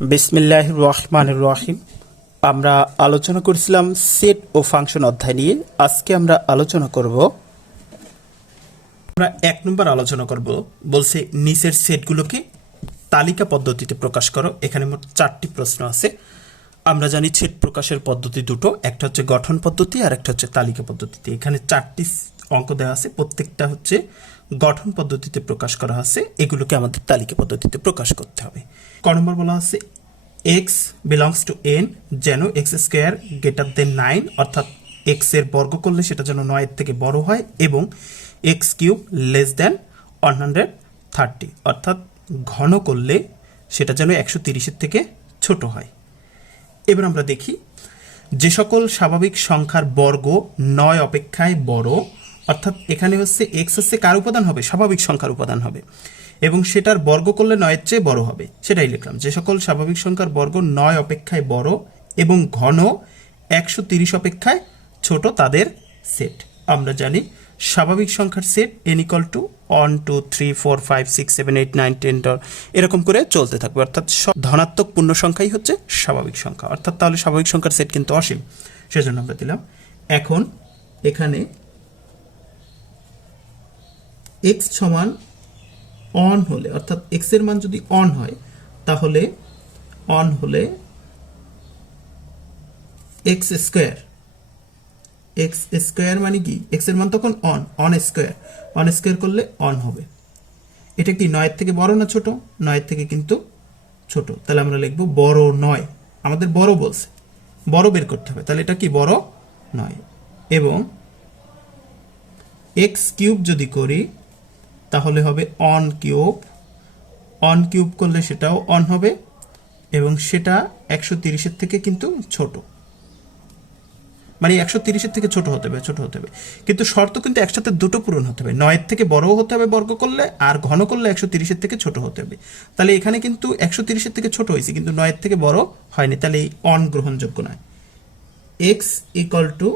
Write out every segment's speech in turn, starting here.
বিসমিল্লাহ রহমান রহিম। আমরা আলোচনা করেছিলাম সেট ও ফাংশন অধ্যায় নিয়ে। আজকে আমরা আলোচনা করব, আমরা এক নম্বর আলোচনা করব। বলছে, নিচের সেটগুলোকে তালিকা পদ্ধতিতে প্রকাশ করো। এখানে মোট চারটি প্রশ্ন আছে। আমরা জানি সেট প্রকাশের পদ্ধতি দুটো। একটা হচ্ছে গঠন পদ্ধতি আর একটা হচ্ছে তালিকা পদ্ধতিতে। এখানে চারটি অঙ্ক দেওয়া আছে। প্রত্যেকটা হচ্ছে গঠন পদ্ধতিতে প্রকাশ করা আছে, এগুলোকে আমাদের তালিকা পদ্ধতিতে প্রকাশ করতে হবে। ক নম্বর বলা আছে এক্স বিলংস টু এন যেন x square greater than nine অর্থাৎ এক্সের বর্গ করলে সেটা যেন নয়ের থেকে বড় হয়, এবং x cube less than one hundred thirty অর্থাৎ ঘন করলে সেটা যেন একশো তিরিশের থেকে ছোট হয়। এবার আমরা দেখি, যে সকল স্বাভাবিক সংখ্যার বর্গ নয় অপেক্ষায় বড় অর্থাৎ এখানে হচ্ছে এক্স হচ্ছে কার উপাদান হবে? স্বাভাবিক সংখ্যার উপাদান হবে। এবং সেটার বর্গ করলে নয়ের চেয়ে বড় হবে। সেটাই লিখলাম। যে সকল স্বাভাবিক সংখ্যার বর্গ নয় অপেক্ষায় বড় এবং ঘন একশো তিরিশ অপেক্ষায় ছোট তাদের সেট আমরা জানি স্বাভাবিক সংখ্যার set N equal to one two three four five six seven eight nine ten এরকম করে চলতে থাকবে। অর্থাৎ ধনাত্মক পূর্ণ সংখ্যাই হচ্ছে স্বাভাবিক সংখ্যা। অর্থাৎ তাহলে স্বাভাবিক সংখ্যার সেট কিন্তু অসীম। সেজন্য আমরা দিলাম। এখন এখানে এক্স সমান অন হলে, অর্থাৎ এক্সের মান যদি অন হয়, তাহলে অন হলে এক্স স্কোয়ার এক্স স্কোয়ার মানে কি? এক্সের মান তখন one one square one square করলে অন হবে। এটা কি নয়ের থেকে বড় না ছোট? নয়ের থেকে কিন্তু ছোট। তাহলে আমরা লিখব বড় নয়। আমাদের বড় বলছে। বড় বের করতে হবে। তাহলে এটা কি? বড় নয়। এবং এক্স কিউব যদি করি তাহলে হবে অন কিউব অন কিউব করলে সেটাও অন হবে এবং সেটা একশো তিরিশের থেকে কিন্তু ছোট। মানে একশো তিরিশের থেকে ছোট হতে হবে, ছোট হতে হবে। কিন্তু শর্ত কিন্তু একসাথে দুটো পূরণ হতে হবে। নয়ের থেকে বড়ও হতে হবে বর্গ করলে, আর ঘন করলে একশো তিরিশের থেকে ছোট হতে হবে। তাহলে এখানে কিন্তু একশো তিরিশের থেকে ছোট হয়েছে, কিন্তু নয়ের থেকে বড় হয়নি। তাহলে এই অন গ্রহণযোগ্য নয়। এক্স ইকাল টু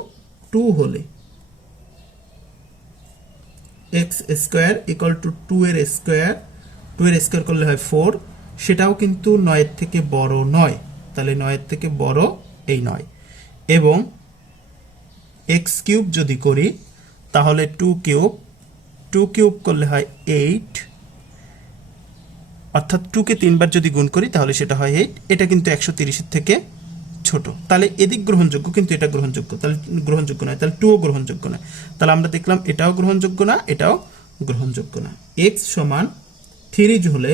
টু হলে x square equal to two এর স্কোয়ার টু এর স্কোয়ার করলে হয় ফোর সেটাও কিন্তু নয়ের থেকে বড় নয়। তাহলে নয়ের থেকে বড় এই নয়। এবং এক্স কিউব যদি করি, তাহলে টু কিউব টু কিউব করলে হয় এইট অর্থাৎ টুকে তিনবার যদি গুণ করি, তাহলে সেটা হয় এইট এটা কিন্তু একশো তিরিশের থেকে ছোট। তাহলে এদিক গ্রহণযোগ্য কিন্তু এটা গ্রহণযোগ্য। তাহলে গ্রহণযোগ্য নয়, তাহলে টুও গ্রহণযোগ্য নয়। তাহলে আমরা দেখলাম এটাও গ্রহণযোগ্য না, এটাও গ্রহণযোগ্য না। এক্স সমান থ্রিজ হলে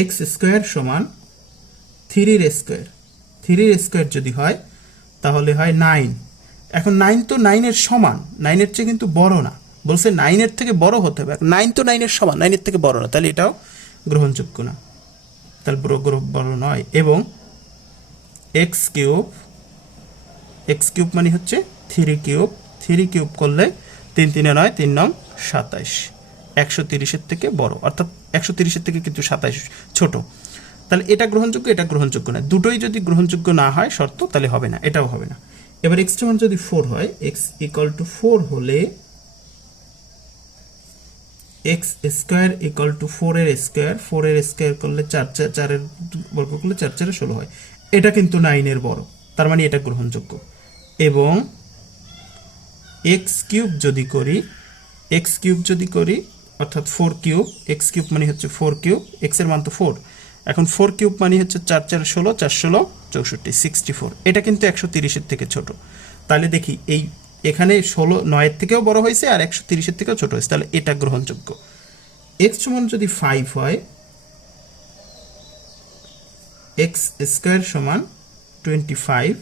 এক্স স্কোয়ার সমান থ্রির স্কোয়ার থ্রির স্কোয়ার যদি হয়, তাহলে হয় নাইন এখন নাইন তো নাইনের সমান। নাইনের চেয়ে কিন্তু বড় না। বলছে নাইনের থেকে বড় হতে হবে। নাইন তো নাইনের সমান নাইনের থেকে বড় না। তাহলে এটাও গ্রহণযোগ্য না। তাহলে গ্রহ বড় নয়, এবং এক্স কিউব এক্স কিউব মানে হচ্ছে থ্রি কিউব থ্রি কিউব করলে তিন তিনে নয়, তিন নং সাতাইশ। একশো তিরিশের থেকে বড়, অর্থাৎ একশো তিরিশের থেকে কিন্তু সাতাইশ ছোট। তাহলে এটা গ্রহণযোগ্য এটা গ্রহণযোগ্য না দুটোই যদি গ্রহণযোগ্য না হয়, শর্ত, তাহলে হবে না, এটাও হবে না। এবার এক্স মান যদি ফোর হয় এক্স ইকাল টু ফোর হলে এক্স স্কোয়ার ইকাল টু ফোরের স্কোয়ার ফোরের স্কোয়ার করলে চার চার চারের বর্গ করলে চার চারে ষোলো হয়। এটা কিন্তু নাইনের বড়, তার মানে এটা গ্রহণযোগ্য। এবং এক্স কিউব যদি করি এক্স কিউব যদি করি, অর্থাৎ ফোর কিউব এক্স কিউব মানে হচ্ছে ফোর কিউব এক্সের মান তো ফোর এখন ফোর কিউব মানে হচ্ছে চার চার ষোলো চার ষোলো, চৌষট্টি সিক্সটি ফোর এটা কিন্তু একশো তিরিশের থেকে ছোট। তাহলে দেখি, এই এখানে ষোলো, নয়ের থেকেও বড় হয়েছে আর একশো তিরিশের থেকেও ছোট হয়েছে। তাহলে এটা গ্রহণযোগ্য। এক্স সমান যদি ফাইভ হয় এক্স স্কোয়ার সমান টোয়েন্টি ফাইভ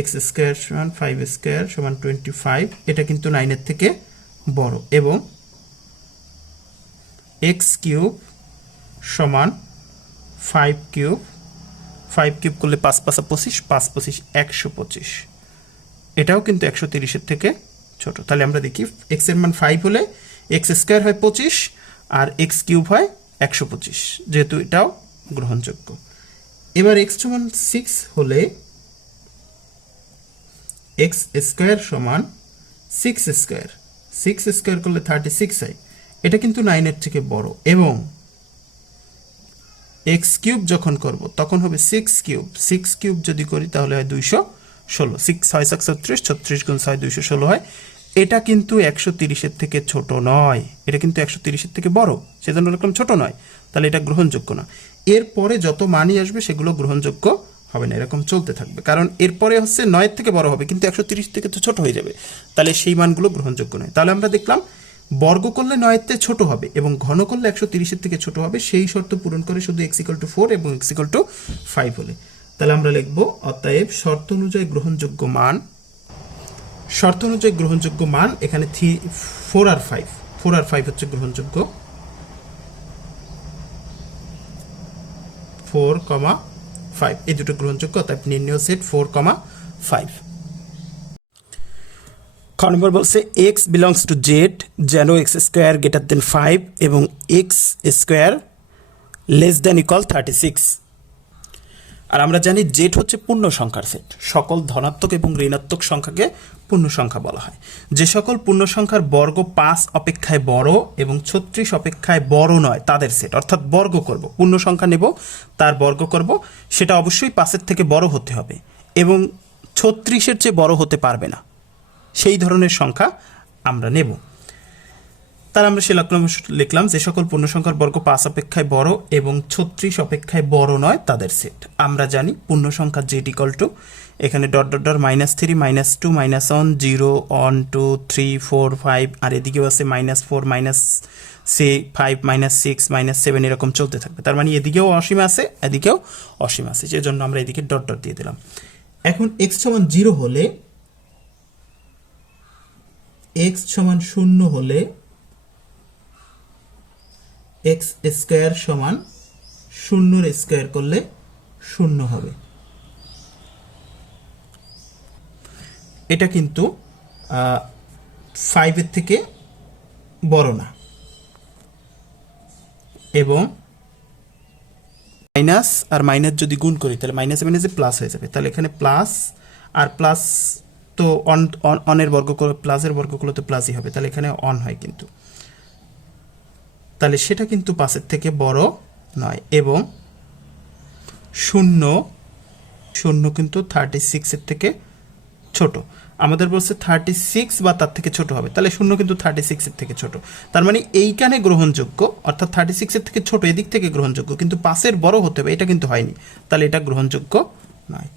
এক্স স্কোয়ার সমান ফাইভ স্কোয়ার সমান টোয়েন্টি ফাইভ এটা কিন্তু নাইনের থেকে বড়। এবং এক্স কিউব সমান ফাইভ কিউব ফাইভ কিউব করলে পাঁচ পাঁচা পঁচিশ, পাঁচ পঁচিশ, একশো পঁচিশ। এটাও কিন্তু একশো তিরিশের থেকে ছোট। তাহলে আমরা দেখি এক্সের মান ফাইভ হলে এক্স স্কোয়ার হয় পঁচিশ আর এক্স কিউব হয় একশো পঁচিশ, যেহেতু এটাও গ্রহণযোগ্য। এবার এক্স সমান সিক্স হলে এক্স স্কোয়ার সমান সিক্স স্কোয়ার সিক্স স্কোয়ার করলে থার্টি সিক্স হয়। এটা কিন্তু নাইনের থেকে বড় এবং এক্স কিউব যখন করব, তখন হবে সিক্স কিউব সিক্স কিউব যদি করি, তাহলে হয় দুইশো ষোলো। সিক্স ছয় সাত ছত্রিশ ছত্রিশ গুণ ছয় দুইশো ষোলো হয়। এটা কিন্তু একশো তিরিশের থেকে ছোট নয়। এটা কিন্তু একশো তিরিশের থেকে বড়। সেজন্য এরকম ছোট নয়। তাহলে এটা গ্রহণযোগ্য না। এরপরে যত মানই আসবে, সেগুলো গ্রহণযোগ্য হবে না। এরকম চলতে থাকবে। কারণ এরপরে হচ্ছে নয়ের থেকে বড় হবে, কিন্তু একশো তিরিশ থেকে তো ছোট হয়ে যাবে। তাহলে সেই মানগুলো গ্রহণযোগ্য নয়। তাহলে আমরা দেখলাম, বর্গ করলে নয়ের থেকে ছোট হবে এবং ঘন করলে একশো তিরিশের থেকে ছোট হবে। সেই শর্ত পূরণ করে শুধু এক্সিকল টু ফোর এবং এক্সিকল টু ফাইভ হলে। তাহলে আমরা লিখব অতএব শর্ত অনুযায়ী গ্রহণযোগ্য মান। শর্ত অনুযায়ী গ্রহণযোগ্য মান এখানে থ্রি, ফোর আর ফাইভ। ফোর আর ফাইভ হচ্ছে গ্রহণযোগ্য। ফোর কমা ফাইভ। এই দুটো গ্রহণযোগ্য অর্থাৎ নির্ণয় সেট ফোর কমা ফাইভ। খ নম্বর বলছে এক্স বিলংস টু জেড যেন x square greater than five এবং x square less than equal thirty six আর আমরা জানি জেড হচ্ছে পূর্ণ সংখ্যার সেট। সকল ধনাত্মক এবং ঋণাত্মক সংখ্যাকে পূর্ণ সংখ্যা বলা হয়। যে সকল পূর্ণ সংখ্যার বর্গ পাঁচ অপেক্ষায় বড় এবং ছত্রিশ অপেক্ষায় বড় নয়, তাদের সেট, অর্থাৎ বর্গ করব। পূর্ণ সংখ্যা নেব, তার বর্গ করব, সেটা অবশ্যই পাঁচের থেকে বড় হতে হবে এবং ছত্রিশের চেয়ে বড় হতে পারবে না। সেই ধরনের সংখ্যা আমরা নেব। তার আমরা লক্ষ্য লিখলাম যে সকল পূর্ণ সংখ্যার বর্গ পাঁচ অপেক্ষায় বড় এবং ছত্রিশ অপেক্ষায় বড় নয়, তাদের সেট আমরা জানি পূর্ণ সংখ্যা জেড ইকল টু এখানে dot dot dot minus three minus two minus one zero one two three four five আর এদিকেও আছে minus four minus C five minus six minus seven এরকম চলতে থাকবে। তার মানে এদিকেও অসীম আছে, এদিকেও অসীম আছে, সেজন্য আমরা এদিকে ডট ডট দিয়ে দিলাম। এখন এক্স সমান জিরো হলে এক্স সমান শূন্য হলে এক্স স্কোয়ার সমান শূন্যর স্কোয়ার করলে শূন্য হবে। এটা কিন্তু ফাইভের থেকে বড় না। এবং মাইনাস আর মাইনাস যদি গুণ করি, তাহলে মাইনাসে মাইনাসে প্লাস হয়ে যাবে। তাহলে এখানে প্লাস আর প্লাস তো অন অনের বর্গ প্লাসের বর্গ করলে তো প্লাসই হবে। তাহলে এখানে অন হয় কিন্তু। তাহলে সেটা কিন্তু পাঁচের থেকে বড় নয় এবং শূন্য শূন্য কিন্তু থার্টি সিক্সের থেকে ছোট। আমাদের বলছে থার্টি সিক্স বা তার থেকে ছোট হবে। তাহলে শূন্য কিন্তু থার্টি সিক্সের থেকে ছোট। তার মানে এইখানে গ্রহণযোগ্য, অর্থাৎ থার্টি সিক্সের থেকে ছোট, এদিক থেকে গ্রহণযোগ্য, কিন্তু পাশের বড় হতে হবে, এটা কিন্তু হয়নি। তাহলে এটা গ্রহণযোগ্য নয়।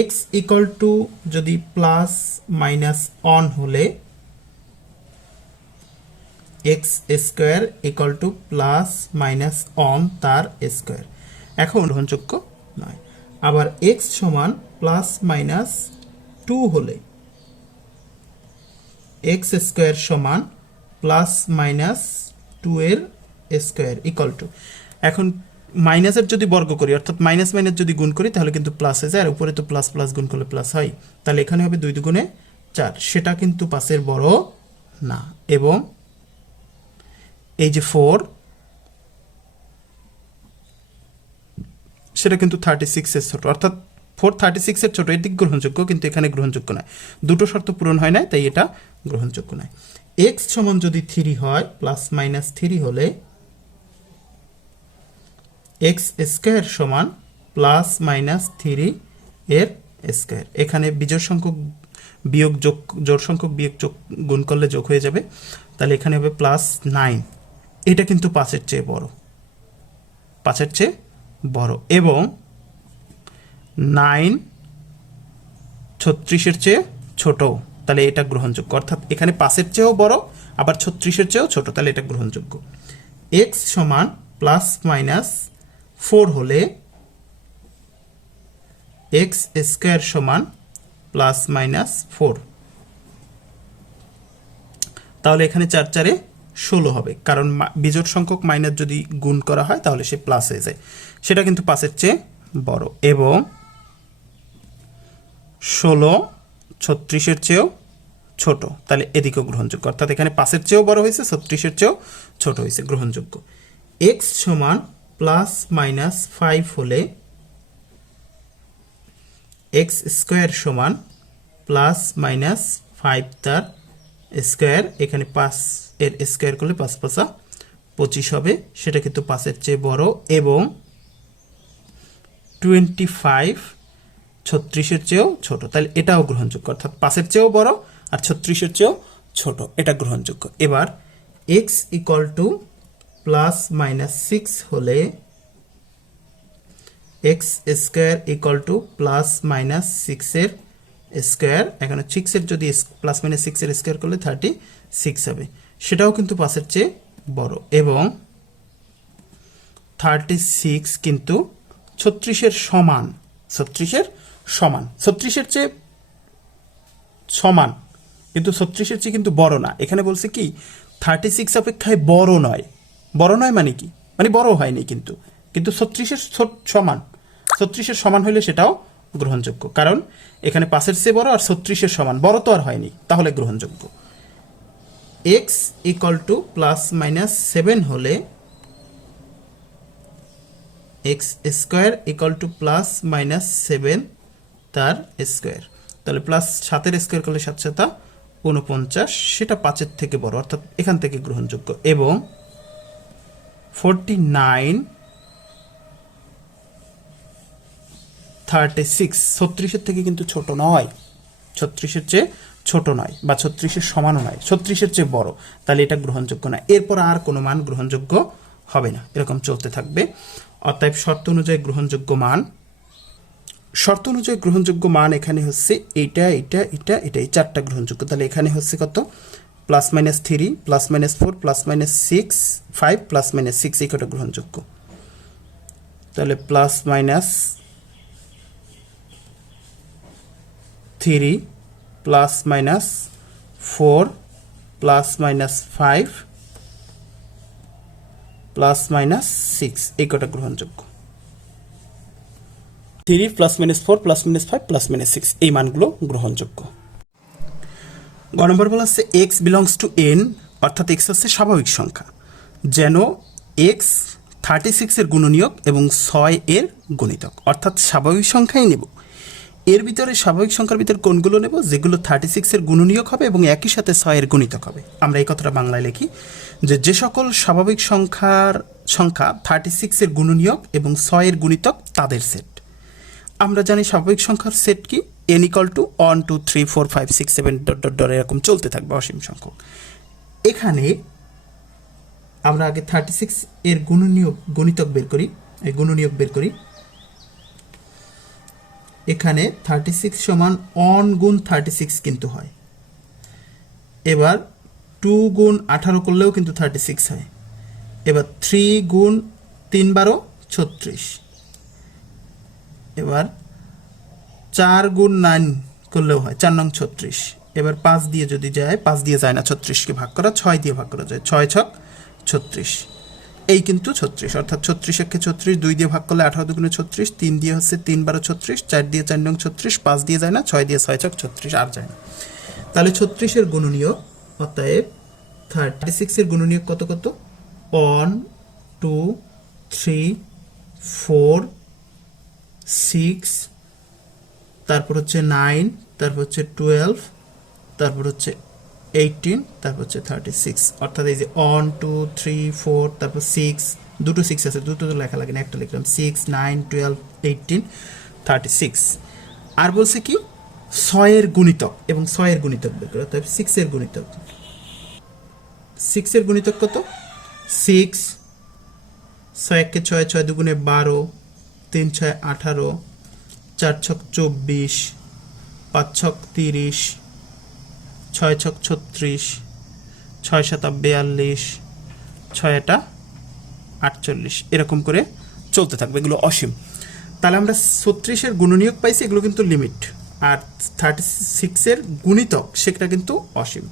এক্স ইকুয়াল টু যদি প্লাস মাইনাস অন হলে x square equal to plus minus one তার স্কোয়ার এখন গ্রহণযোগ্য নয়। আবার এক্স সমান প্লাস মাইনাস টু হলে এক্স স্কোয়ার সমান প্লাস মাইনাস টু এর স্কোয়ার ইকুয়াল টু এখন মাইনাসের যদি বর্গ করি, অর্থাৎ মাইনাস মাইনাস যদি গুণ করি, তাহলে কিন্তু প্লাস হয়ে যায়, আর উপরে তো প্লাস প্লাস গুণ করলে প্লাস হয়। তাহলে এখানে হবে দুই দুগুণে চার। সেটা কিন্তু পাশের বড় না। এবং এই যে ফোর সেটা কিন্তু থার্টি সিক্সের ছোট। অর্থাৎ ফোর থার্টি সিক্সের ছোট এদিক গ্রহণযোগ্য, কিন্তু এখানে গ্রহণযোগ্য নয়। দুটো শর্ত পূরণ হয় না তাই এটা গ্রহণযোগ্য নয়। এক্স সমান যদি থ্রি হয় প্লাস মাইনাস থ্রি হলে এক্স স্কোয়ার সমান প্লাস মাইনাস থ্রি এর স্কোয়ার এখানে বিজোড় সংখ্যক বিয়োগ যোগ জোর সংখ্যক বিয়োগ যোগ, গুণ করলে যোগ হয়ে যাবে। তাহলে এখানে হবে প্লাস নাইন এটা কিন্তু পাঁচের চেয়ে বড়। পাঁচের চেয়ে বড়। এবং নাইন ছত্রিশের চেয়ে ছোট। তাহলে এটা গ্রহণযোগ্য। অর্থাৎ এখানে পাঁচের চেয়েও বড়, আবার ছত্রিশের চেয়েও ছোট। তাহলে এটা গ্রহণযোগ্য। এক্স সমান প্লাস মাইনাস ফোর হলে এক্স স্কোয়ার সমান প্লাস মাইনাস ফোর তাহলে এখানে চার চারে ষোলো হবে। কারণ বিজোড় সংখ্যক মাইনাস যদি গুণ করা হয়, তাহলে সে প্লাস হয়ে যায়। সেটা কিন্তু পাঁচের চেয়ে বড়। এবং ষোলো ছত্রিশের চেয়েও ছোট। তাহলে এদিকেও গ্রহণযোগ্য। অর্থাৎ এখানে পাঁচের চেয়েও বড় হয়েছে, ছত্রিশের চেয়েও ছোট হয়েছে, গ্রহণযোগ্য। এক্স সমান প্লাস মাইনাস ফাইভ হলে এক্স স্কোয়ার সমান প্লাস মাইনাস ফাইভ তার স্কোয়ার এখানে পাঁচ এর স্কোয়ার করলে পাঁচ পাঁচা পঁচিশ হবে। সেটা কিন্তু পাঁচের চেয়ে বড় এবং টোয়েন্টি ফাইভ ছত্রিশের চেয়েও ছোট। তাহলে এটাও গ্রহণযোগ্য। অর্থাৎ পাঁচের চেয়েও বড় আর ছত্রিশের চেয়েও ছোট। এটা গ্রহণযোগ্য। এবার x equal to plus minus six হলে x square equal to plus minus সিক্সের স্কোয়ার এখানে সিক্সের যদি প্লাস মাইনাস সিক্সের স্কোয়ার করলে থার্টি সিক্স হবে। সেটাও কিন্তু পাঁচের চেয়ে বড়। এবং থার্টি সিক্স কিন্তু ছত্রিশের সমান ছত্রিশের সমান, ছত্রিশের চেয়ে সমান, কিন্তু ছত্রিশের চেয়ে কিন্তু বড় না। এখানে বলছে কি থার্টি সিক্স অপেক্ষায় বড় নয়। বড় নয় মানে কি? মানে বড় হয়নি কিন্তু। কিন্তু ছত্রিশের সমান ছত্রিশের সমান হলে সেটাও গ্রহণযোগ্য। কারণ এখানে পাঁচের চেয়ে বড় আর ছত্রিশের সমান। বড় তো আর হয়নি, তাহলে গ্রহণযোগ্য। X equal to plus minus seven হলে x square equal to plus minus seven তার স্কোয়ার তাহলে প্লাস সাতের স্কোয়ার করলে সাত সাতা উনপঞ্চাশ সেটা পাঁচের থেকে বড়, অর্থাৎ এখান থেকে গ্রহণযোগ্য। এবং ফোরটি নাইন থার্টি সিক্স ছত্রিশের থেকে কিন্তু ছোট নয়। ছত্রিশের চেয়ে ছোট নয় বা ছত্রিশের সমানও নয়, ছত্রিশের চেয়ে বড়। তাহলে এটা গ্রহণযোগ্য না। এরপর আর কোনো মান গ্রহণযোগ্য হবে না। এরকম চলতে থাকবে। অতএব শর্ত অনুযায়ী গ্রহণযোগ্য মান। শর্ত অনুযায়ী গ্রহণযোগ্য মান এখানে হচ্ছে এইটা এটা এটা এটা এই চারটা গ্রহণযোগ্য। তাহলে এখানে হচ্ছে কত? Plus minus three, plus minus four, plus minus six, five, plus minus six, এই কটা গ্রহণযোগ্য। তাহলে plus minus three plus minus four plus minus five plus minus six এই কটা গ্রহণযোগ্য। Three plus minus four plus minus five plus minus six এই মানগুলো গ্রহণযোগ্য। গ নম্বর বলা হচ্ছে এক্স বিলংস টু এন অর্থাৎ এক্স হচ্ছে স্বাভাবিক সংখ্যা। যেন এক্স থার্টি সিক্সের গুণনীয়ক এবং ছয় এর গুণিতক, অর্থাৎ স্বাভাবিক সংখ্যাই নেব। এর ভিতরে স্বাভাবিক সংখ্যার ভিতরে কোনগুলো নেব? যেগুলো থার্টি সিক্সের গুণনীয়ক হবে এবং একই সাথে ছয়ের গুণিতক হবে। আমরা এই কথাটা বাংলায় লিখি যে যে সকল স্বাভাবিক সংখ্যার সংখ্যা থার্টি সিক্সের গুণনীয়ক এবং ছয়ের গুণিতক তাদের সেট আমরা জানি স্বাভাবিক সংখ্যার সেট কি? N equal to one two three four five six seven dot dot dot এরকম চলতে থাকবে অসীম সংখ্যক। এখানে আমরা আগে থার্টি সিক্স এর গুণনীয়ক, গণিতক বের করি, এই গুণনীয়ক বের করি। এখানে থার্টি সিক্স সমান অন গুণ থার্টি সিক্স কিন্তু হয়। এবার টু গুণ আঠারো করলেও কিন্তু থার্টি সিক্স হয়। এবার থ্রি গুণ তিন বারো, ছত্রিশ। এবার চার গুণ নাইন করলেও হয়, চার নং ছত্রিশ। এবার পাঁচ দিয়ে যদি যায়, পাঁচ দিয়ে যায় না, ছত্রিশকে ভাগ করা, ছয় দিয়ে ভাগ করা যায়, ছয় ছক ছত্রিশ। এই কিন্তু ছত্রিশ, অর্থাৎ ছত্রিশ একে ছত্রিশ, দুই দিয়ে ভাগ করলে আঠারো দুগুণে ছত্রিশ, তিন দিয়ে হচ্ছে তিন বারো ছত্রিশ, চার দিয়ে চার নং ছত্রিশ, পাঁচ দিয়ে যায় না, ছয় দিয়ে ছয় ছক ছত্রিশ, আর যায় না। তাহলে ছত্রিশের গুণনীয় অতএব থার্টি সিক্সের গুণনীয় কত কত? One two three four six তারপর হচ্ছে নাইন তারপর হচ্ছে টুয়েলভ তারপর হচ্ছে এইটিন তারপর হচ্ছে থার্টি সিক্স অর্থাৎ এই যে ওয়ান টু থ্রি ফোর তারপর সিক্স দুটো সিক্স আছে, দুটো তো লেখা লাগে না, একটা লিখলাম। Six nine twelve eighteen thirty six আর বলছে কি? ছয়ের গুণিতক এবং ছয়ের গুণিতক বের করে। অর্থাৎ সিক্সের গুণিতক। সিক্সের গুণিতক কত? সিক্স ছয় একে ছয় ছয় দুগুণে বারো, তিন ছয় আঠারো, চার ছক চব্বিশ, পাঁচ ছক তিরিশ ছয় ছক ছত্রিশ, ছয় সাতা বিয়াল্লিশ ছয়টা আটচল্লিশ। এরকম করে চলতে থাকবে, এগুলো অসীম। তাহলে আমরা ছত্রিশের গুণনীয়ক পাইছি, এগুলো কিন্তু লিমিট। আর থার্টি সিক্সের গুণিতক, সেটা কিন্তু অসীম।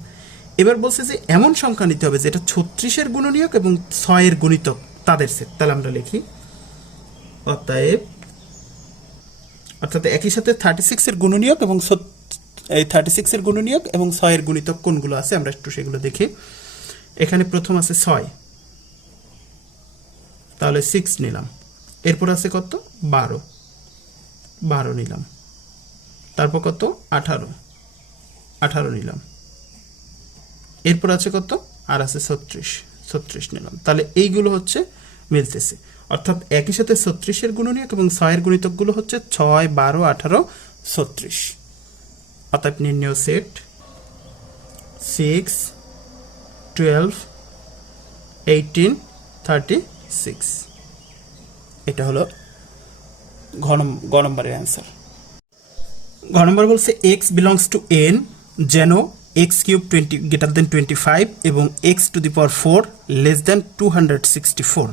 এবার বলছে যে এমন সংখ্যা নিতে হবে যেটা ছত্রিশের গুণনীয়ক এবং ছয়ের গুণিতক তাদের সেট তাহলে আমরা লিখি, অতএব, অর্থাৎ একই সাথে থার্টি সিক্সের গুণনীয়ক এবং এই থার্টি সিক্সের গুণনীয়ক এবং ছয়ের গুণিতক কোনগুলো আছে? আমরা একটু সেগুলো দেখি। এখানে প্রথম আছে ছয়। তাহলে সিক্স নিলাম। এরপর আছে কত? বারো। বারো নিলাম। তারপর কত? আঠারো। আঠারো নিলাম। এরপর আছে কত? আর আছে ছত্রিশ। ছত্রিশ নিলাম। তাহলে এইগুলো হচ্ছে মিলতেছে। অর্থাৎ একই সাথে ছত্রিশের গুণনীয়ক এবং ছয়ের গুণিতকগুলো হচ্ছে ছয়, বারো, আঠারো, ছত্রিশ। অর্থাৎ নির্ণয় set six twelve eighteen thirty six এটা হলো ঘ নম- গ নম্বরের অ্যান্সার ঘ নম্বর বলছে এক্স বিলংস টু এন যেন x cube twenty greater than twenty five এবং x to the power four less than two hundred sixty four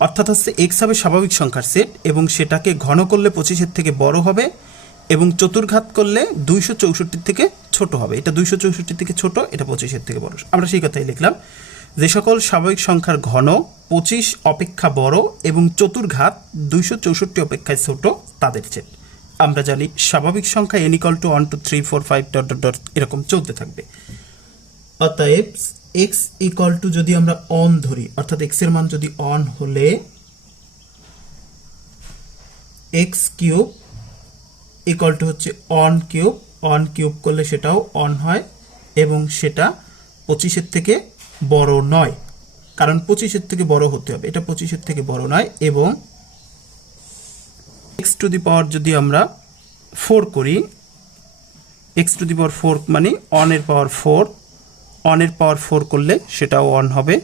অর্থাৎ হচ্ছে এক্স হবে স্বাভাবিক সংখ্যার সেট এবং সেটাকে ঘন করলে পঁচিশের থেকে বড় হবে এবং চতুর্ঘাত করলে দুইশো চৌষট্টির থেকে ছোট হবে। এটা দুইশো চৌষট্টির থেকে ছোট, এটা পঁচিশের থেকে বড়। আমরা সেই কথাই লিখলাম। যে সকল স্বাভাবিক সংখ্যার ঘন, পঁচিশ অপেক্ষা বড় এবং চতুর্ঘাত দুইশো চৌষট্টি অপেক্ষায় ছোট, তাদের সেট আমরা জানি স্বাভাবিক সংখ্যা N equal to one two three four five dot dot dot এরকম চলতে থাকবে। অতএব এক্স ইকল টু যদি আমরা অন ধরি, অর্থাৎ এক্সের মান যদি অন হলে এক্স কিউব ইকল টু হচ্ছে অন কিউব অন কিউব করলে সেটাও অন হয় এবং সেটা পঁচিশের থেকে বড় নয়। কারণ পঁচিশের থেকে বড় হতে হবে। এটা পঁচিশের থেকে বড় নয় এবং এক্স টু দি পাওয়ার যদি আমরা ফোর করি x to the power four মানে অনের পাওয়ার ফোর অনের পাওয়ার ফোর করলে সেটাও অন হবে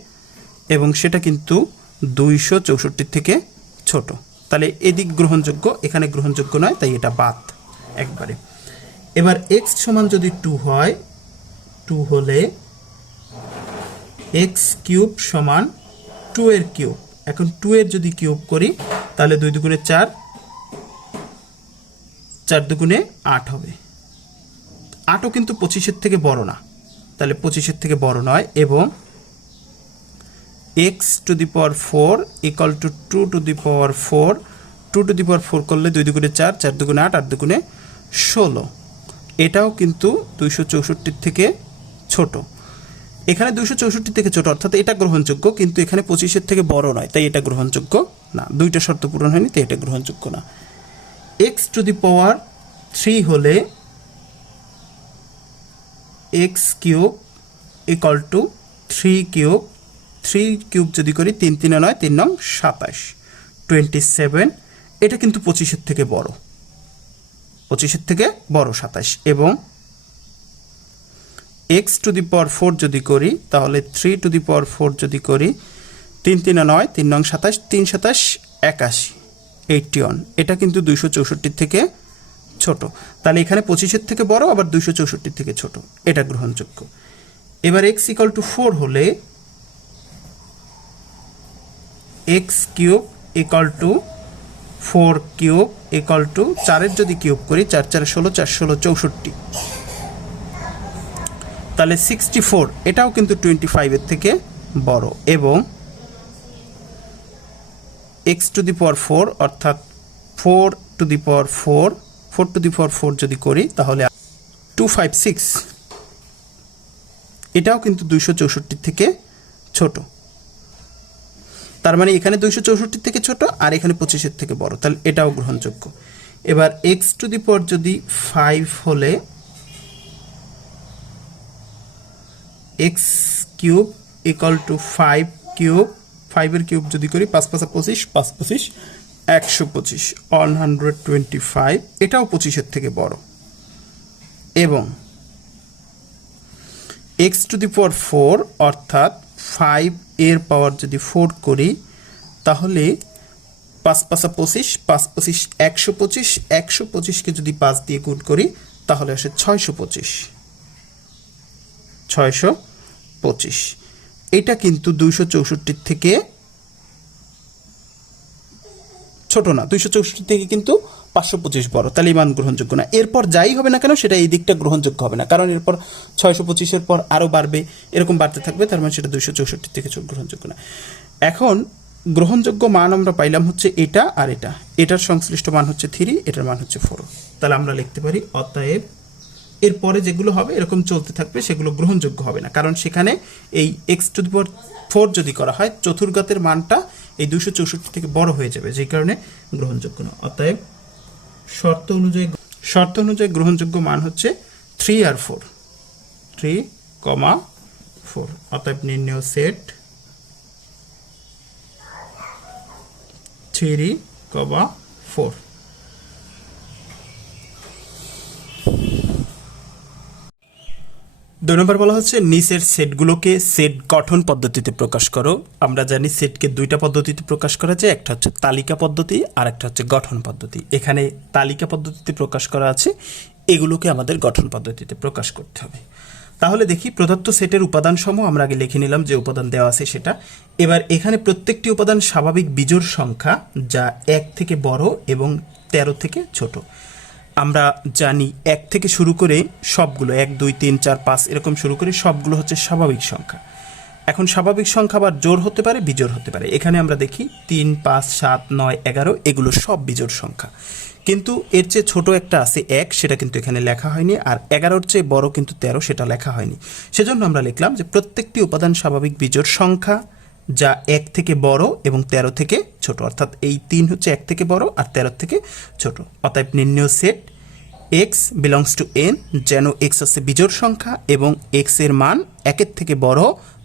এবং সেটা কিন্তু দুইশো চৌষট্টির থেকে ছোট। তাহলে এদিক গ্রহণযোগ্য, এখানে গ্রহণযোগ্য নয়, তাই এটা বাদ একবারে। এবার এক্স সমান যদি টু হয় টু হলে এক্স কিউব সমান টু এর কিউব এখন টু এর যদি কিউব করি, তাহলে দুই দুগুণে চার চার দুগুণে আট হবে। আটও কিন্তু পঁচিশের থেকে বড় না। তাহলে পঁচিশের থেকে বড় নয়, এবং x to the power four equal to two to the power four two to the power four করলে দুই দুগুণে চার চার দুগুণে আট আট দুগুণে ষোলো। এটাও কিন্তু দুইশো চৌষট্টির থেকে ছোট। এখানে দুইশো চৌষট্টি থেকে ছোট, অর্থাৎ এটা গ্রহণযোগ্য, কিন্তু এখানে পঁচিশের থেকে বড় নয়, তাই এটা গ্রহণযোগ্য না। দুইটা শর্ত পূরণ হয়নি, তাই এটা গ্রহণযোগ্য না। X to the power three হলে x cube equal to three cube three cube যদি করি, তিন, তিনে, নয়, তিন, নং, সাতাশ। টোয়েন্টি সেভেন এটা কিন্তু পঁচিশের থেকে বড়। পঁচিশের থেকে বড় সাতাশ। এবং x to the power four যদি করি, তাহলে three to the power four যদি করি, তিন, তিনে, নয়, তিন, নং, সাতাশ, তিন, সাতাশ, একাশি এইটটি ওয়ান এটা কিন্তু দুইশো চৌষট্টির থেকে ছোট। তাহলে এখানে পঁচিশের থেকে বড়, আবার দুইশো চৌষট্টির থেকে ছোট। এটা গ্রহণযোগ্য। এবার এক্স ইকাল টু ফোর হলে x cube equal to four cube equal to চারের যদি কিউব করি, চার চার ষোলো চার, ষোলো, চৌষট্টি। তাহলে সিক্সটি ফোর এটাও কিন্তু টোয়েন্টি ফাইভের থেকে বড়। এবং x to the power four অর্থাৎ four to the power four four to the power four যদি করি, তাহলে টু ফাইভ সিক্স এটাও কিন্তু দুইশো চৌষট্টির থেকে ছোট। তার মানে এখানে দুইশো থেকে ছোট আর এখানে পঁচিশের থেকে বড়। তাহলে এটাও গ্রহণযোগ্য। এবার এক্স টু দি পর যদি ফাইভ হলে x cube equal to five cube ফাইভের কিউব যদি করি, পাঁচ পাঁচা পঁচিশ, পাঁচ পঁচিশ, একশো পঁচিশ ওয়ান হান্ড্রেড টোয়েন্টি ফাইভ এটাও পঁচিশের থেকে বড়। এবং এক্স টু দি পর ফোর অর্থাৎ ফাইভ এর পাওয়ার যদি ফোর করি, তাহলে পাঁচ পাঁচা পঁচিশ, পাঁচ পঁচিশ একশো পঁচিশ, একশো পঁচিশকে যদি পাঁচ দিয়ে গুণ করি, তাহলে আসে ছয়শো পঁচিশ। ছয়শো পঁচিশ। এটা কিন্তু দুইশো চৌষট্টির থেকে ছোট না, দুইশো চৌষট্টি থেকে কিন্তু পাঁচশো পঁচিশ বড়, তাহলে ইমান গ্রহণযোগ্য না। এরপর যাই হবে না কেন, সেটা এই দিকটা গ্রহণযোগ্য হবে না। কারণ এরপর ছয়শো পঁচিশের পর আরও বাড়বে, এরকম বাড়তে থাকবে, তার মানে সেটা দুইশো চৌষট্টি থেকে গ্রহণযোগ্য না। এখন গ্রহণযোগ্য মান আমরা পাইলাম হচ্ছে এটা আর এটা। এটার সংশ্লিষ্ট মান হচ্ছে থ্রি, এটার মান হচ্ছে ফোর। তাহলে আমরা লিখতে পারি অতএব এরপরে যেগুলো হবে, এরকম চলতে থাকবে, সেগুলো গ্রহণযোগ্য হবে না। কারণ সেখানে এই x to the power four যদি করা হয় চতুর্গতের মানটা এই দুশো চৌষট্টি থেকে বড় হয়ে যাবে যে কারণে গ্রহণযোগ্য না। অতএব শর্ত অনুযায়ী শর্ত অনুযায়ী গ্রহণযোগ্য মান হচ্ছে থ্রি আর ফোর থ্রি কমা ফোর অতএব নির্ণয় সেট থ্রি কমা ফোর দুই নম্বর বলা হচ্ছে, নিচের সেটগুলোকে সেট গঠন পদ্ধতিতে প্রকাশ করো। আমরা জানি সেটকে দুইটা পদ্ধতিতে প্রকাশ করা যায়, একটা হচ্ছে তালিকা পদ্ধতি, আর একটা হচ্ছে গঠন পদ্ধতি। এখানে তালিকা পদ্ধতিতে প্রকাশ করা আছে, এগুলোকে আমাদের গঠন পদ্ধতিতে প্রকাশ করতে হবে। তাহলে দেখি, প্রদত্ত সেটের উপাদানসমূহ, আমরা আগে লিখে নিলাম যে উপাদান দেওয়া আছে সেটা। এবার এখানে প্রত্যেকটি উপাদান স্বাভাবিক বিজোড় সংখ্যা, যা এক থেকে বড় এবং তেরো থেকে ছোট। আমরা জানি এক থেকে শুরু করে সবগুলো, এক, দুই, তিন, চার, পাঁচ, এরকম শুরু করে সবগুলো হচ্ছে স্বাভাবিক সংখ্যা। এখন স্বাভাবিক সংখ্যা আবার জোর হতে পারে, বিজোড় হতে পারে। এখানে আমরা দেখি তিন, পাঁচ, সাত, নয়, এগারো, এগুলো সব বিজোড় সংখ্যা। কিন্তু এর চেয়ে ছোট একটা আছে এক, সেটা কিন্তু এখানে লেখা হয়নি, আর এগারোর চেয়ে বড় কিন্তু তেরো, সেটা লেখা হয়নি। সেজন্য আমরা লিখলাম যে প্রত্যেকটি উপাদান স্বাভাবিক বিজোড় সংখ্যা যা এক থেকে বড় এবং তেরো থেকে ছোট। অর্থাৎ এই তিন হচ্ছে এক থেকে বড় আর তেরো থেকে ছোট। অতএব নির্ণয় set x belongs to N যেন এক্স হচ্ছে বিজোড় সংখ্যা এবং এক্সের মান একের থেকে বড়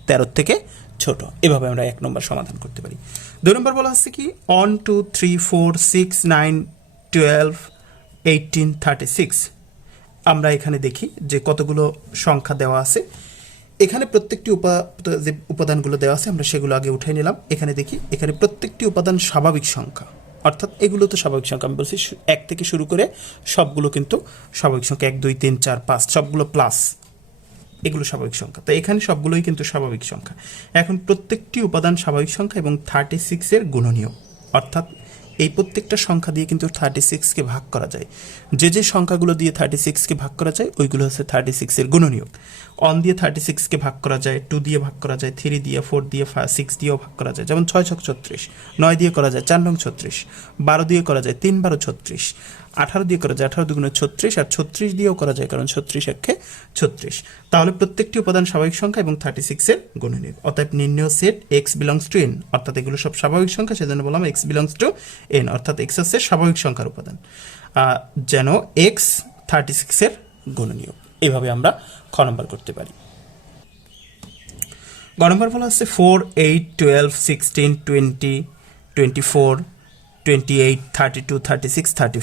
তেরোর থেকে ছোট। এভাবে আমরা এক নম্বর সমাধান করতে পারি। দুই নম্বর বলা হচ্ছে কি? One two three four six nine twelve eighteen thirty six আমরা এখানে দেখি যে কতগুলো সংখ্যা দেওয়া আছে। এখানে প্রত্যেকটি যে উপাদানগুলো দেওয়া আছে, আমরা সেগুলো আগে উঠাই নিলাম। এখানে দেখি, এখানে প্রত্যেকটি উপাদান স্বাভাবিক সংখ্যা। অর্থাৎ এগুলো তো স্বাভাবিক সংখ্যা। আমি বলছি এক থেকে শুরু করে সবগুলো কিন্তু স্বাভাবিক সংখ্যা। এক, দুই, তিন, চার, পাঁচ, সবগুলো প্লাস এগুলো স্বাভাবিক সংখ্যা। তো এখানে সবগুলোই কিন্তু স্বাভাবিক সংখ্যা। এখন প্রত্যেকটি উপাদান স্বাভাবিক সংখ্যা এবং থার্টি সিক্সের গুণনীয়। অর্থাৎ এই প্রত্যেকটা সংখ্যা দিয়ে কিন্তু থার্টি সিক্সকে ভাগ করা যায়। যে যে সংখ্যাগুলো দিয়ে থার্টি সিক্সকে ভাগ করা যায়, ওইগুলো হচ্ছে থার্টি সিক্সের গুণনীয়ক। অন দিয়ে থার্টি সিক্সকে ভাগ করা যায় টু দিয়ে ভাগ করা যায় থ্রি দিয়ে ফোর দিয়ে সিক্স দিয়েও ভাগ করা যায়। যেমন ছয় ছক ছত্রিশ, নয় দিয়ে করা যায়, চার নং ছত্রিশ, বারো দিয়ে করা যায়, তিন বারো ছত্রিশ। আঠারো দিয়ে করা যায়, আঠারো দুগুণে ছত্রিশ, আর ছত্রিশ দিয়েও করা যায়, কারণ ছত্রিশ একে ছত্রিশ। তাহলে প্রত্যেকটি উপাদান স্বাভাবিক সংখ্যা এবং থার্টি সিক্সের গুণনীয় অতএব নির্ণয় set x belongs to N অর্থাৎ এগুলো সব স্বাভাবিক সংখ্যা, সেজন্য বললাম এক্স বিলংস টু এন অর্থাৎ এক্স হচ্ছে স্বাভাবিক সংখ্যার উপাদান। যেন এক্স থার্টি সিক্সের গুণনীয় এভাবে আমরা খ নম্বর করতে পারি। গ নম্বর বলা হচ্ছে four eight twelve sixteen twenty twenty four twenty eight thirty two thirty six thirty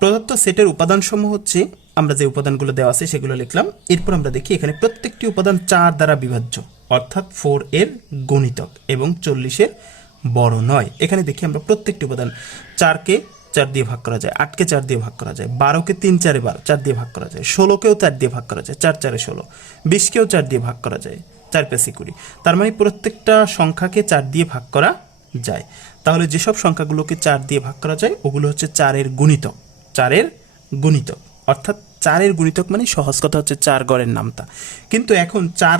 প্রদত্ত সেটের উপাদানসমূহ হচ্ছে, আমরা যে উপাদানগুলো দেওয়া আছে সেগুলো লিখলাম। এরপর আমরা দেখি এখানে প্রত্যেকটি উপাদান চার দ্বারা বিভাজ্য, অর্থাৎ ফোর এর গণিতক এবং চল্লিশের বড় নয়। এখানে দেখি আমরা প্রত্যেকটি উপাদান চারকে চার দিয়ে ভাগ করা যায়, আটকে চার দিয়ে ভাগ করা যায়, বারোকে তিন চারে বারো, চার দিয়ে ভাগ করা যায়, ষোলোকেও চার দিয়ে ভাগ করা যায়, চার চারে ষোলো, বিশকেও চার দিয়ে ভাগ করা যায়, চার পেশি কুড়ি। তার মানে প্রত্যেকটা সংখ্যাকে চার দিয়ে ভাগ করা যায়। তাহলে যেসব সংখ্যাগুলোকে চার দিয়ে ভাগ করা যায়, ওগুলো হচ্ছে চারের গুণিতক। চারের গুণিতক। অর্থাৎ চারের গুণিতক মানে সহজ কথা হচ্ছে চার গড়ের নামতা। কিন্তু এখন চার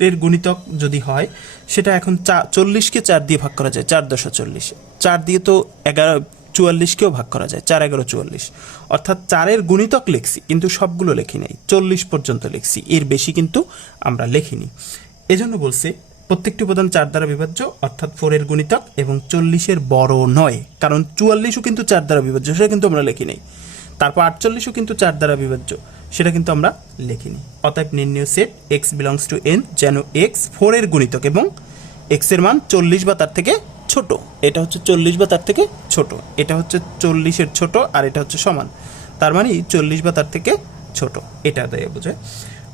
এর গুণিতক যদি হয়, সেটা এখন চা, চল্লিশকে চার দিয়ে ভাগ করা যায়, চার দশা চল্লিশ। চার দিয়ে তো এগারো, চুয়াল্লিশকেও ভাগ করা যায়, চার এগারো, চুয়াল্লিশ। অর্থাৎ চারের গুণিতক লিখছি, কিন্তু সবগুলো লিখি নাই। চল্লিশ পর্যন্ত লিখছি, এর বেশি কিন্তু আমরা লিখিনি। এজন্য বলছে প্রত্যেকটি উপাদান চার দ্বারা বিভাজ্য, অর্থাৎ ফোরের গুণিতক এবং চল্লিশের বড় নয়। কারণ চুয়াল্লিশও কিন্তু চার দ্বারা বিভাজ্য, সেটা কিন্তু আমরা লিখি নাই। তারপর আটচল্লিশও কিন্তু চার দ্বারা বিভাজ্য, সেটা কিন্তু আমরা লিখিনি অতএব নির্ণয় set x belongs to N যেন এক্স ফোরের গুণিতক এবং এক্সের মান চল্লিশ বা তার থেকে ছোট। এটা হচ্ছে চল্লিশ বা তার থেকে ছোট। এটা হচ্ছে চল্লিশের ছোট আর এটা হচ্ছে সমান। তার মানে চল্লিশ বা তার থেকে ছোট। এটা দেয় বোঝায়।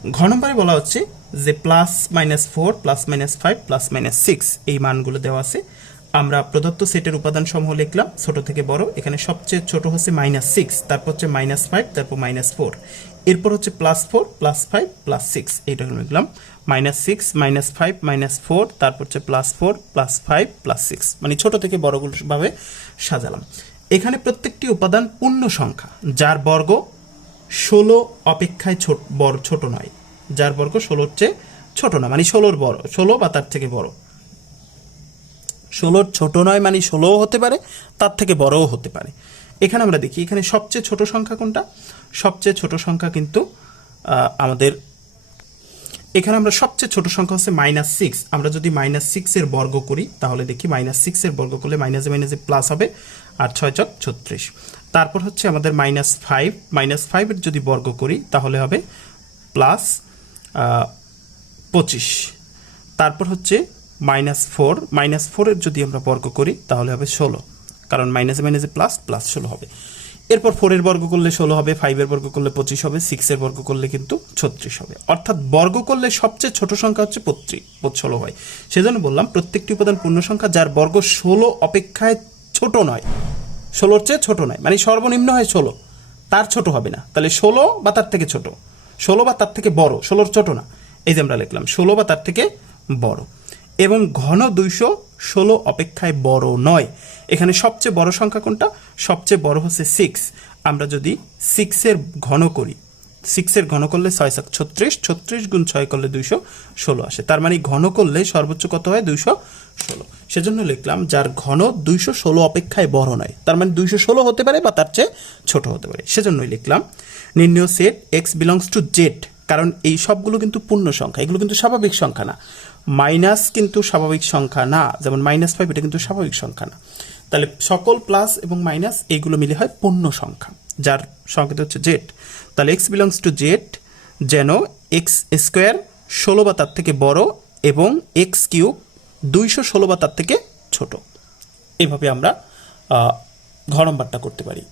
ঘ নম্বরে বলা হচ্ছে যে plus minus four plus minus five plus minus six এই মানগুলো দেওয়া আছে। আমরা প্রদত্ত সেটের উপাদান সমূহ লিখলাম, ছোট থেকে বড়। এখানে সবচেয়ে ছোট হচ্ছে মাইনাস সিক্স তারপর হচ্ছে মাইনাস ফাইভ তারপর মাইনাস ফোর এরপর হচ্ছে plus four plus five plus six এইটা লিখলাম। Minus six minus five minus four তারপর হচ্ছে plus four plus five plus six মানে ছোট থেকে বড়গুলো ভাবে সাজালাম। এখানে প্রত্যেকটি উপাদান পূর্ণ সংখ্যা, যার বর্গ ষোলো অপেক্ষায় ছোট, বড়, ছোট নয়। যার বর্গ ষোলোর চেয়ে ছোট না মানে ষোলোর বড়, ষোলো বা তার থেকে বড়। ষোলোর ছোট নয় মানে ষোলোও হতে পারে, তার থেকে বড়ও হতে পারে। এখানে আমরা দেখি, এখানে সবচেয়ে ছোট সংখ্যা কোনটা? সবচেয়ে ছোট সংখ্যা কিন্তু আমাদের, এখানে আমরা সবচেয়ে ছোট সংখ্যা হচ্ছে মাইনাস সিক্স আমরা যদি মাইনাস সিক্সের বর্গ করি, তাহলে দেখি মাইনাস সিক্সের বর্গ করলে মাইনাসে মাইনাসে প্লাস হবে, আর ছয় চক ছত্রিশ। তারপর হচ্ছে আমাদের মাইনাস ফাইভ মাইনাস ফাইভের যদি বর্গ করি, তাহলে হবে প্লাস পঁচিশ। তারপর হচ্ছে মাইনাস ফোর মাইনাস ফোরের যদি আমরা বর্গ করি, তাহলে হবে ষোলো। কারণ মাইনাসে মাইনাসে প্লাস প্লাস ষোলো হবে। এরপর ফোরের বর্গ করলে ষোলো হবে ফাইভের বর্গ করলে পঁচিশ হবে সিক্সের বর্গ করলে কিন্তু ছত্রিশ হবে। অর্থাৎ বর্গ করলে সবচেয়ে ছোট সংখ্যা হচ্ছে পত্রি ষোলো হয়। সেজন্য বললাম প্রত্যেকটি উপাদান পূর্ণ সংখ্যা, যার বর্গ ষোলো অপেক্ষায় ছোট নয়। ষোলোর চেয়ে ছোট নয় মানে সর্বনিম্ন হয় ষোলো। তার ছোট হবে না। তাহলে ষোলো বা তার থেকে ছোট। ষোলো বা তার থেকে বড়। ষোলোর ছোট না। এই যে আমরা লিখলাম, ষোলো বা তার থেকে বড়। এবং ঘন দুইশো ষোলো অপেক্ষায় বড় নয়। এখানে সবচেয়ে বড় সংখ্যা কোনটা? সবচেয়ে বড় হচ্ছে সিক্স আমরা যদি সিক্সের ঘন করি সিক্সের ঘন করলে ছয় সাত, ছত্রিশ ছত্রিশ গুণ ছয় করলে দুইশো ষোলো আসে। তার মানে ঘন করলে সর্বোচ্চ কত হয়? দুইশো ষোলো। সেজন্য লিখলাম, যার ঘন দুইশো ষোলো অপেক্ষায় বড় নয়, তার মানে দুইশো ষোলো হতে পারে বা তার চেয়ে ছোট হতে পারে। সেজন্যই লিখলাম, নির্ণয় set x belongs to Z কারণ এই সবগুলো কিন্তু পূর্ণ সংখ্যা, এগুলো কিন্তু স্বাভাবিক সংখ্যা না। মাইনাস কিন্তু স্বাভাবিক সংখ্যা না, যেমন মাইনাস ফাইভ এটা কিন্তু স্বাভাবিক সংখ্যা না। তাহলে সকল প্লাস এবং মাইনাস এইগুলো মিলে হয় পূর্ণ সংখ্যা, যার সংকেত হচ্ছে জেড তাহলে এক্স বিলংস টু জেড যেন এক্স স্কোয়ার ষোলো বা তার থেকে বড় এবং এক্স কিউব দুইশো ষোলো বা তার থেকে ছোট। এভাবে আমরা ঘ নম্বরটা করতে পারি।